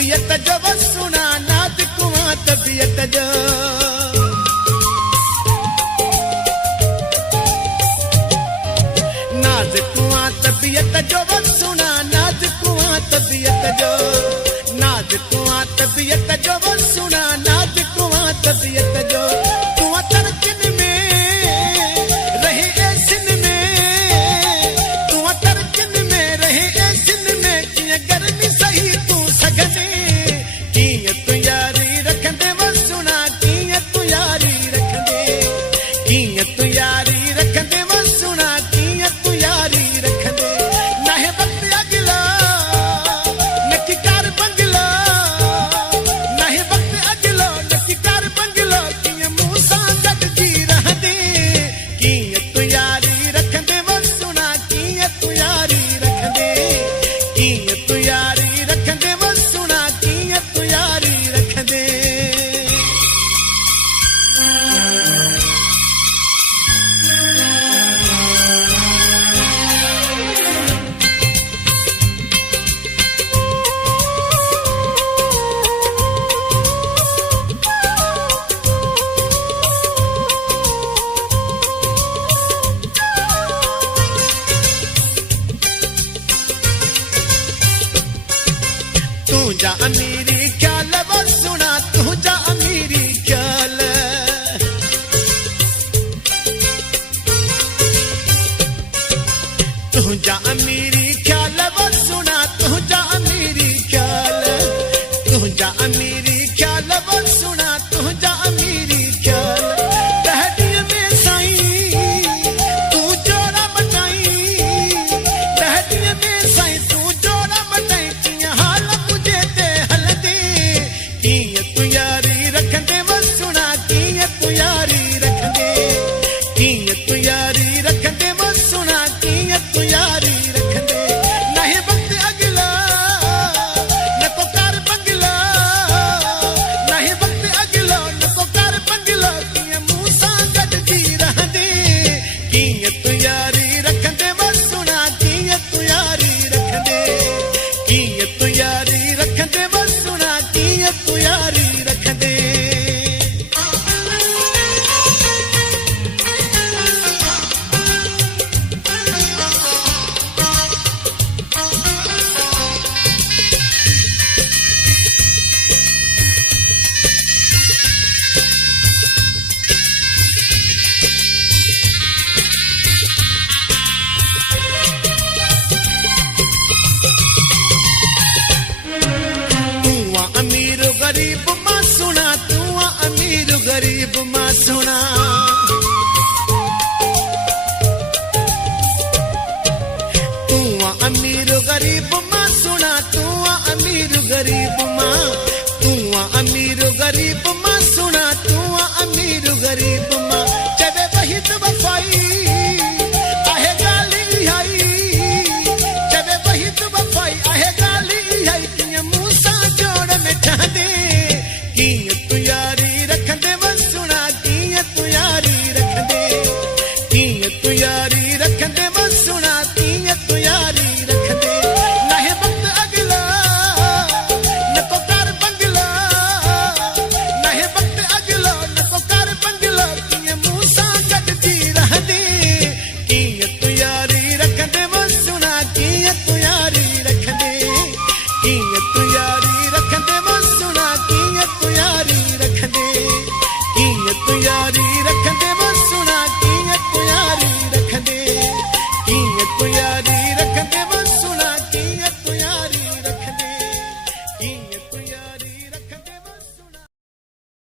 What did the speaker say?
तबीयत जो सुना नाद कुआं तबीयत जो नाद कुआं तबीयत जो सुना नाद कुआं तबीयत जो नाद कुआं तबीयत जो सुना नाद कुआं तबीयत जो कुआं तरकिन में रहे ऐसिन में कुआं तरकिन में रहे ऐसिन में किया गर्मी सही तू सगने किया तू यारी रखंदे वो सुना किया तू यारी रखंदे किया तू यारी रखंदे वो सुना किया तू यारी रखंदे ना है वक्त अगला नकी कार बंगला ना है वक्त अगला नकी कार बंगला किया मूसा जग जी रहंदे किया तू यारी रखंदे वो सुना किया तू यारी रखंदे किया तू यारी रखंदे वो सुना किया तू यारी रखंदे तू जा अमीरी ख्याल वो सुना तू जा अमीरी ख्याल तू जा अमीरी ख्याल वो सुना तू जा अमीरी ख्याल तू जा अमीरी ख्याल वो सुना तू जा अमीरी ख्याल दहड़िया में साईं तू जोड़ा बटाई दहड़िया में साईं तू जोड़ा बटाई किया हाल मुझे ते हल दे किया तू यारी रखंदे वो सुना किया तू यारी रखंदे किया तू यारी रखंदे वो सुना किया तू यारी रखंदे नहीं वक्त अगला न को कार बंगला नहीं वक्त अगला न को कार बंगला किया मूसा गड जी रहंदे किया तू यारी रखंदे वो सुना किया तू यारी रखंदे किया तू यारी रखंदे वो सुना किया तू यारी रखंदे तू अमीर गरीब मां सुना तू अमीर गरीब मां सुना तू अमीर गरीब मां सुना तू अमीर गरीब मां तू अमीर गरीब मां सुना तू अमीर गरीब मां चवे वही तो वफाई आहे गाली आई चवे वही तो वफाई आहे गाली आई किया मूसा जोड़ में चाहदे किया तू यारी रखंदे वो सुना किया तू यारी रखंदे किया तू यारी रखंदे वो सुना किया तू यारी रखंदे ना है वक्त अगला न को कार बंगला ना है वक्त अगला न को कार बंगला किया मूसा गड जी रहंदे किया तू यारी रखंदे वो सुना किया तू यारी रखंदे किया तू यारी रखंदे वो सुना किया तू यारी रखंदे किया तू यारी रखंदे वो सुना किया तू यारी रखंदे किया तू यारी